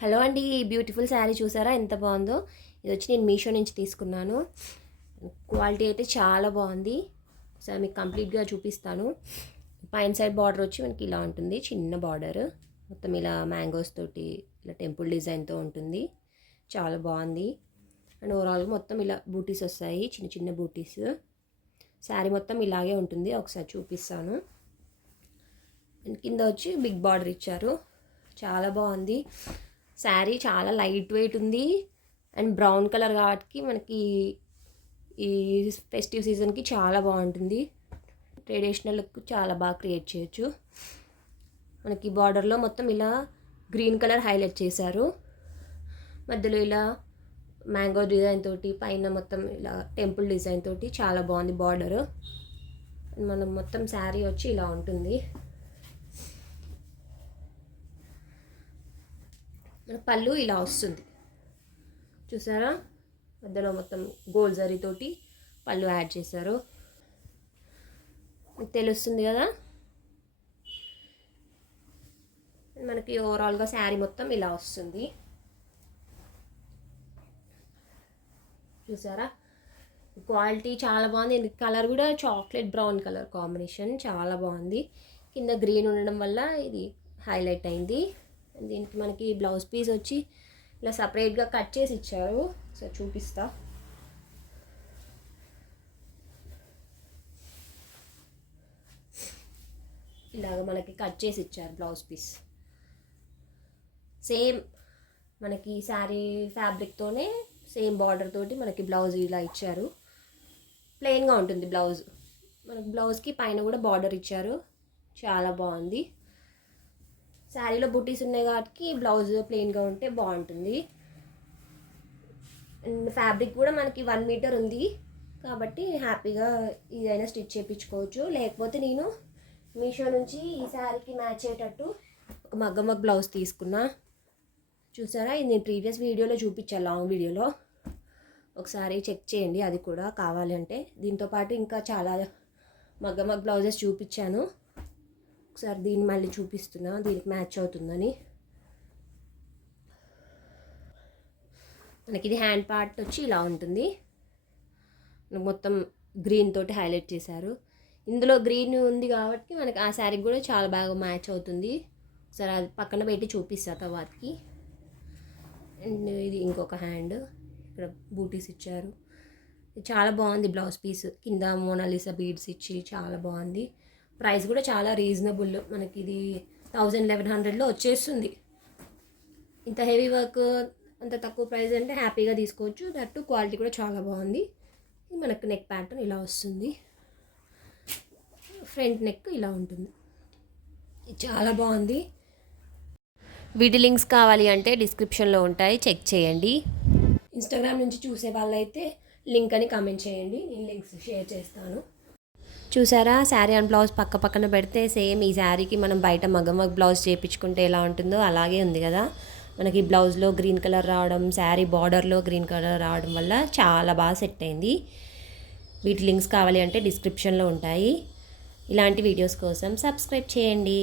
Hello అండి, ఈ beautiful sari చూసారా ఎంత బాగుందో. ఇది వచ్చి నేను మీషో నుంచి తీసుకున్నాను. క్వాలిటీ అయితే చాలా బాగుంది. ఒకసారి మీకు కంప్లీట్గా చూపిస్తాను. పైన సైడ్ బార్డర్ వచ్చి మనకి ఇలా ఉంటుంది, చిన్న బార్డర్ మొత్తం ఇలా మ్యాంగోస్ తోటి ఇలా టెంపుల్ డిజైన్తో ఉంటుంది. చాలా బాగుంది. అండ్ ఓవరాల్గా మొత్తం ఇలా బూటీస్ వస్తాయి, చిన్న చిన్న బూటీస్. శారీ మొత్తం ఇలాగే ఉంటుంది, ఒకసారి చూపిస్తాను. కింద వచ్చి బిగ్ బార్డర్ ఇచ్చారు, చాలా బాగుంది. శారీ చాలా లైట్ వెయిట్ ఉంది అండ్ బ్రౌన్ కలర్ కాబట్టి మనకి ఈ ఫెస్టివ్ సీజన్కి చాలా బాగుంటుంది. ట్రెడిషనల్ లుక్ చాలా బాగా క్రియేట్ చేయొచ్చు. మనకి బార్డర్లో మొత్తం ఇలా గ్రీన్ కలర్ హైలైట్ చేశారు. మధ్యలో ఇలా మ్యాంగో డిజైన్ తోటి, పైన మొత్తం ఇలా టెంపుల్ డిజైన్ తోటి చాలా బాగుంది బార్డర్. మనం మొత్తం శారీ వచ్చి ఇలా ఉంటుంది. మన పళ్ళు ఇలా వస్తుంది చూసారా, మధ్యలో మొత్తం గోల్డ్ జరీ తోటి పళ్ళు యాడ్ చేశారు, తెలుస్తుంది కదా. మనకి ఓవరాల్గా శారీ మొత్తం ఇలా వస్తుంది చూసారా. క్వాలిటీ చాలా బాగుంది. కలర్ కూడా చాక్లెట్ బ్రౌన్ కలర్ కాంబినేషన్ చాలా బాగుంది. కింద గ్రీన్ ఉండడం వల్ల ఇది హైలైట్ అయింది. దీనికి మనకి బ్లౌజ్ పీస్ వచ్చి ఇలా సపరేట్గా కట్ చేసి ఇచ్చారు. సో చూపిస్తా. ఇలాగ మనకి కట్ చేసి ఇచ్చారు బ్లౌజ్ పీస్. సేమ్ మనకి శారీ ఫ్యాబ్రిక్తోనే సేమ్ బార్డర్ తోటి మనకి బ్లౌజ్ ఇలా ఇచ్చారు. ప్లెయిన్గా ఉంటుంది బ్లౌజ్. మనకి బ్లౌజ్కి పైన కూడా బార్డర్ ఇచ్చారు, చాలా బాగుంది. శారీలో బుటీస్ ఉన్నాయి కాబట్టి బ్లౌజ్ ప్లెయిన్గా ఉంటే బాగుంటుంది. అండ్ ఫ్యాబ్రిక్ కూడా మనకి 1 మీటర్ ఉంది కాబట్టి హ్యాపీగా ఇదైనా స్టిచ్ చేయించుకోవచ్చు. లేకపోతే నేను మీషో నుంచి ఈ శారీకి మ్యాచ్ అయ్యేటట్టు ఒక మగ్గ బ్లౌజ్ తీసుకున్నా. చూసారా, ఇది నేను ప్రీవియస్ వీడియోలో చూపించాను, లాంగ్ వీడియోలో. ఒకసారి చెక్ చేయండి, అది కూడా కావాలి అంటే. దీంతోపాటు ఇంకా చాలా మగ్గ బ్లౌజెస్ చూపించాను. ఒకసారి దీన్ని మళ్ళీ చూపిస్తున్నా, దీనికి మ్యాచ్ అవుతుందని. మనకి ఇది హ్యాండ్ పార్ట్ వచ్చి ఇలా ఉంటుంది. మొత్తం గ్రీన్ తోటి హైలైట్ చేశారు. ఇందులో గ్రీన్ ఉంది కాబట్టి మనకి ఆ శారీకి కూడా చాలా బాగా మ్యాచ్ అవుతుంది. ఒకసారి అది పక్కన పెట్టి చూపిస్తా తర్వాతకి. అండ్ ఇది ఇంకొక హ్యాండ్, ఇక్కడ బూటీస్ ఇచ్చారు. చాలా బాగుంది బ్లౌజ్ పీస్. కింద మోనాలిసా బీడ్స్ ఇచ్చి చాలా బాగుంది. ప్రైస్ కూడా చాలా రీజనబుల్. మనకి ఇది 1100-1100లో వచ్చేస్తుంది. ఇంత హెవీ వర్క్ అంత తక్కువ ప్రైస్ అంటే హ్యాపీగా తీసుకోవచ్చు. దట్టు క్వాలిటీ కూడా చాలా బాగుంది. మనకు నెక్ ప్యాటర్న్ ఇలా వస్తుంది, ఫ్రంట్ నెక్ ఇలా ఉంటుంది, చాలా బాగుంది. వీటి లింక్స్ కావాలి అంటే డిస్క్రిప్షన్లో ఉంటాయి, చెక్ చేయండి. ఇన్స్టాగ్రామ్ నుంచి చూసే వాళ్ళైతే లింక్ అని కామెంట్ చేయండి, నేను లింక్స్ షేర్ చేస్తాను. చూసారా, శారీ అండ్ బ్లౌజ్ పక్క పక్కన పెడితే సేమ్ ఈ శారీకి మనం బయట మగ్గ బ్లౌజ్ చేయించుకుంటే ఎలా ఉంటుందో అలాగే ఉంది కదా. మనకి బ్లౌజ్లో గ్రీన్ కలర్ రావడం, శారీ బార్డర్లో గ్రీన్ కలర్ రావడం వల్ల చాలా బాగా సెట్ అయింది. వీటి లింక్స్ కావాలి అంటే డిస్క్రిప్షన్లో ఉంటాయి. ఇలాంటి వీడియోస్ కోసం సబ్స్క్రైబ్ చేయండి.